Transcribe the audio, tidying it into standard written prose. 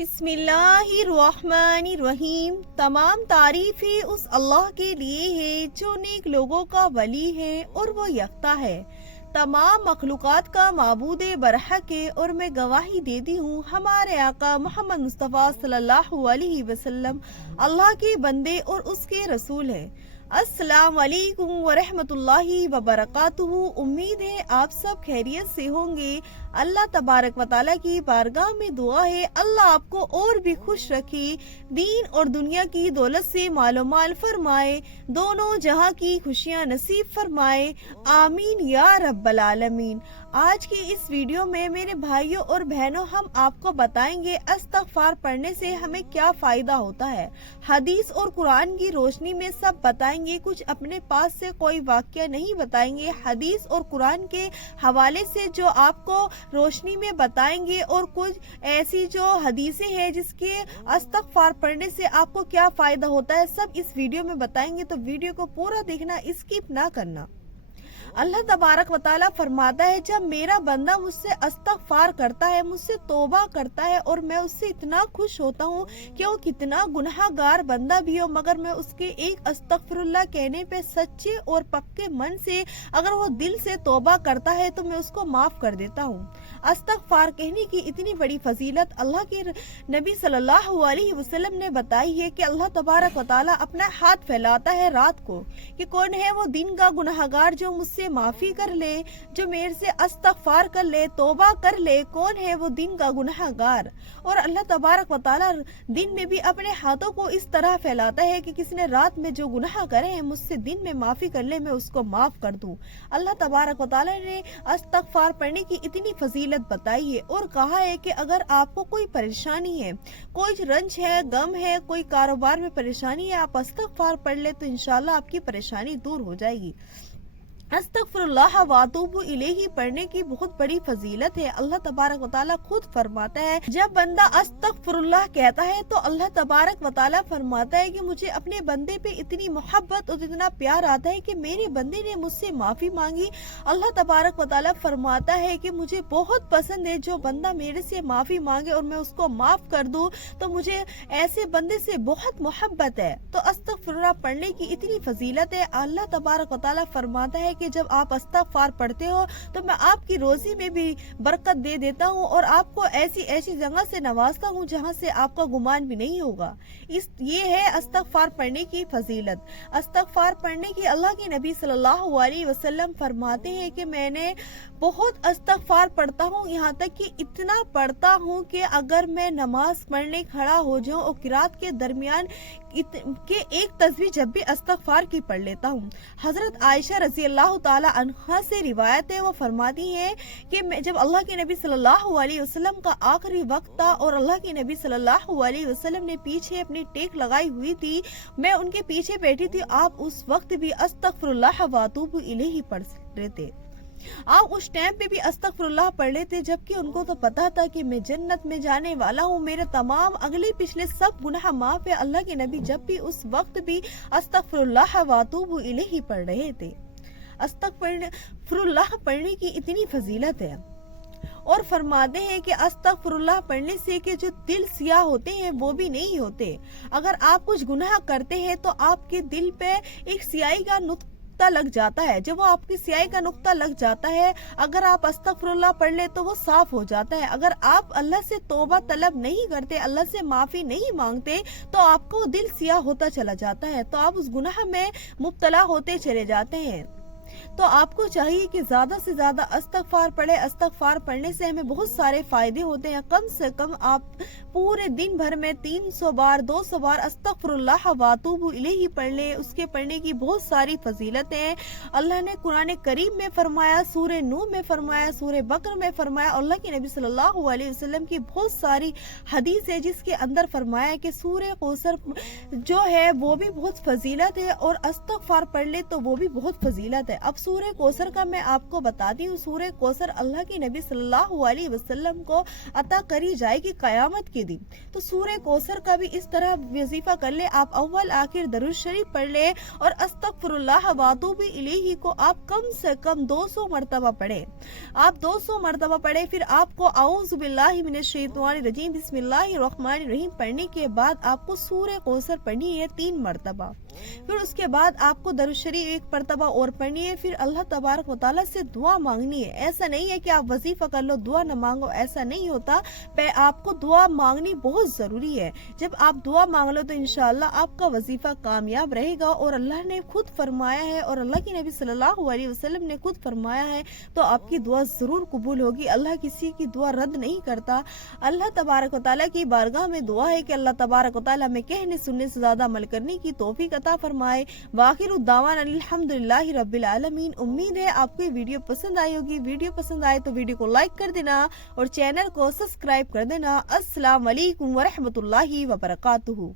बिस्मिल्लाहिर्रहमानिर्रहीम। तमाम तारीफें उस अल्लाह के लिए है जो नेक लोगों का वली है और वो यकता है, तमाम मखलूक़ात का माबूद बरहक है। और मैं गवाही देती हूँ हमारे आका मोहम्मद मुस्तफ़ा सल्लल्लाहु अलैहि वसल्लम अल्लाह के बंदे और उसके रसूल है। अस्सलाम वालेकुम वरहमतुल्लाहि वबरकातुहू। उम्मीद है आप सब खैरियत से होंगे। अल्लाह तबारक व तआला की बारगाह में दुआ है अल्लाह आपको और भी खुश रखे, दीन और दुनिया की दौलत से मालोमाल फरमाए, दोनों जहां की खुशियां नसीब फरमाए, आमीन या रब्बल आलमीन। आज की इस वीडियो में मेरे भाइयों और बहनों हम आपको बताएंगे इस्तग़फ़ार पढ़ने से हमें क्या फायदा होता है। हदीस और कुरान की रोशनी में सब बताएंगे, कुछ अपने पास से कोई वाक़या नहीं बताएंगे। हदीस और कुरान के हवाले से जो आपको रोशनी में बताएंगे और कुछ ऐसी जो हदीसें हैं जिसके इस्तग़फ़ार पढ़ने से आपको क्या फायदा होता है, सब इस वीडियो में बताएंगे। तो वीडियो को पूरा देखना, स्किप ना करना। अल्लाह तबारक व तआला फरमाता है, जब मेरा बंदा मुझसे इस्तग़फ़ार करता है, मुझसे तौबा करता है और मैं उससे इतना खुश होता हूँ कि वो कितना गुनहगार बंदा भी हो मगर मैं उसके एक अस्तग़फ़िरुल्लाह कहने पे सच्चे और पक्के मन से अगर वो दिल से तौबा करता है तो मैं उसको माफ कर देता हूँ। इस्तग़फ़ार कहने की इतनी बड़ी फजीलत अल्लाह के नबी सल्लल्लाहु अलैहि वसल्लम ने बताई है कि अल्लाह तबारक व तआला अपना हाथ फैलाता है रात को कि कौन है वो दिन का गुनहगार जो मुझसे माफी कर ले, जो मेरे से इस्तग़फ़ार कर ले, तौबा कर ले, कौन है वो दिन का गुनहगार। और अल्लाह तबारक व तआला दिन में भी अपने हाथों को इस तरह फैलाता है कि किसी ने रात में जो गुनाह करे हैं मुझसे दिन में माफी कर ले, मैं उसको माफ कर दूं। अल्लाह तबारक व तआला ने इस्तग़फ़ार पढ़ने की इतनी फजीलत बताई है और कहा है कि अगर आपको कोई परेशानी है, कोई रंज है, गम है, कोई कारोबार में परेशानी है, आप इस्तग़फ़ार पढ़ ले तो इंशाल्लाह आपकी परेशानी दूर हो जाएगी। अस्तग़फ़िरुल्लाह व अतूबु इलैहि पढ़ने की बहुत बड़ी फजीलत है। अल्लाह तबारक व तआला खुद फरमाता है, जब बंदा अस्तग़फ़िरुल्लाह कहता है तो अल्लाह तबारक व तआला फरमाता है कि मुझे अपने बंदे पे इतनी मोहब्बत और इतना प्यार आता है कि मेरे बंदे ने मुझसे माफी मांगी। अल्लाह तबारक व तआला फरमाता है कि मुझे बहुत पसंद है जो बंदा मेरे से माफी मांगे और मैं उसको माफ कर दूं, तो मुझे ऐसे बंदे से बहुत मोहब्बत है। तो अस्तग़फ़िरुल्लाह पढ़ने की इतनी फजीलत है। अल्लाह तबारक व तआला फरमाता है कि जब आप इस्तग़फ़ार पढ़ते हो तो मैं आपकी रोजी में भी बरकत दे देता हूँ और आपको ऐसी ऐसी जगह से नवाजता हूँ जहाँ से आपका गुमान भी नहीं होगा। ये है इस्तग़फ़ार पढ़ने की फजीलत। इस्तग़फ़ार पढ़ने की अल्लाह के नबी सल्लल्लाहु अलैहि वसल्लम फरमाते हैं कि मैंने बहुत इस्तग़फ़ार पढ़ता हूँ, यहाँ तक कि इतना पढ़ता हूँ कि अगर मैं नमाज पढ़ने खड़ा हो जाऊँ और किरात के दरमियान के एक तस्बीह जब भी इस्तग़फ़ार की पढ़ लेता हूँ। हजरत आयशा रज़ी अल्लाह ताला अन्हा से रिवायत है, वो फरमाती है कि जब अल्लाह के नबी सल्लल्लाहु अलैहि वसल्लम का आखिरी वक्त था और अल्लाह के नबी सल्लल्लाहु अलैहि वसल्लम ने पीछे अपनी टेक लगाई हुई थी, मैं उनके पीछे बैठी थी, आप उस वक्त भी अस्तग़फ़िरुल्लाह व अतूबु इलैहि पढ़ रहे थे। आप उस टाइम पे भी अस्तग़फ़िरुल्लाह पढ़ लेते, जबकि उनको तो पता था कि मैं जन्नत में जाने वाला हूँ, मेरे तमाम अगले पिछले सब गुनाह माफ है। अल्लाह के नबी जब भी उस वक्त भी अस्तग़फ़िरुल्लाह व अतूबु इलैहि पढ़ रहे थे। अस्तग़फ़िरुल्लाह पढ़ने की इतनी फजीलत है और फरमाते हैं कि अस्तग़फ़िरुल्लाह पढ़ने से कि जो दिल सियाह होते हैं वो भी नहीं होते। अगर आप कुछ गुनाह करते हैं तो आपके दिल पे एक सियाही का नुक्ता लग जाता है। जब वो आपकी स्याही का नुक्ता लग जाता है, अगर आप अस्तग़फ़िरुल्लाह पढ़ ले तो वो साफ हो जाता है। अगर आप अल्लाह से तौबा तलब नहीं करते, अल्लाह से माफी नहीं मांगते, तो आपको दिल सियाह होता चला जाता है, तो आप उस गुनाह में मुब्तला होते चले जाते हैं। तो आपको चाहिए कि ज्यादा से ज्यादा इस्तग़फ़ार पढ़े। इस्तग़फ़ार पढ़ने से हमें बहुत सारे फायदे होते हैं। कम से कम आप पूरे दिन भर में 300 बार 200 बार अस्तग़फ़िरुल्लाह व अतूबु इलैहि पढ़ ले। उसके पढ़ने की बहुत सारी फजीलतें हैं। अल्लाह ने कुरान करीम में फरमाया, सूरह नूह में फरमाया, सूरह बकरा में फरमाया, अल्लाह के नबी सल्लल्लाहु अलैहि वसल्लम की बहुत सारी हदीस है जिसके अंदर फरमाया कि सूरह कौसर जो है वो भी बहुत फजीलत है और इस्तग़फ़ार पढ़ ले तो वो भी बहुत फजीलत है। अब सूरह कौसर का मैं आपको बताती हूँ। सूरह कौसर अल्लाह के नबी सल्लल्लाहु अलैहि वसल्लम को अता करी जाएगी क़यामत के दिन। तो सूरह कौसर का भी इस तरह वजीफा कर ले, आप अव्वल आखिर दरूद शरीफ पढ़ ले और अस्तगफिरुल्लाह व अतूबु इलैहि को आप कम से कम 200 मरतबा पढ़े। आप 200 मरतबा पढ़े, फिर आपको औज़ु बिल्लाहि मिनश शैतानिर रजीम बिस्मिल्लाहिर रहमानिर रहीम पढ़ने के बाद आपको सूरह कौसर पढ़नी है 3 मरतबा। फिर उसके बाद आपको दरूद शरीफ 1 मरतबा और पढ़नी है। फिर अल्लाह तबारक व तआला से दुआ मांगनी है। ऐसा नहीं है कि आप वजीफा कर लो दुआ न मांगो, ऐसा नहीं होता। आपको दुआ मांगनी बहुत जरूरी है। जब आप दुआ मांग लो तो इंशाअल्लाह आपका वजीफा कामयाब रहेगा। और अल्लाह ने खुद फरमाया है और अल्लाह के नबी सल्लल्लाहु अलैहि वसल्लम ने खुद फरमाया है, तो आपकी दुआ जरूर कबूल होगी। अल्लाह किसी की दुआ रद्द नहीं करता। अल्लाह तबारक व तआला की बारगाह में दुआ है कि अल्लाह तबारक व तआला हमें कहने सुनने से ज्यादा अमल करने की तौफीक अता फरमाए। वाखिर दावाना अल्हम्दुलिल्लाहि रब्बिल आलमीन। उम्मीद है आपको ये वीडियो पसंद आई होगी। वीडियो पसंद आए तो वीडियो को लाइक कर देना और चैनल को सब्सक्राइब कर देना। अस्सलाम वालेकुम व रहमतुल्लाहि व बरकातुहू।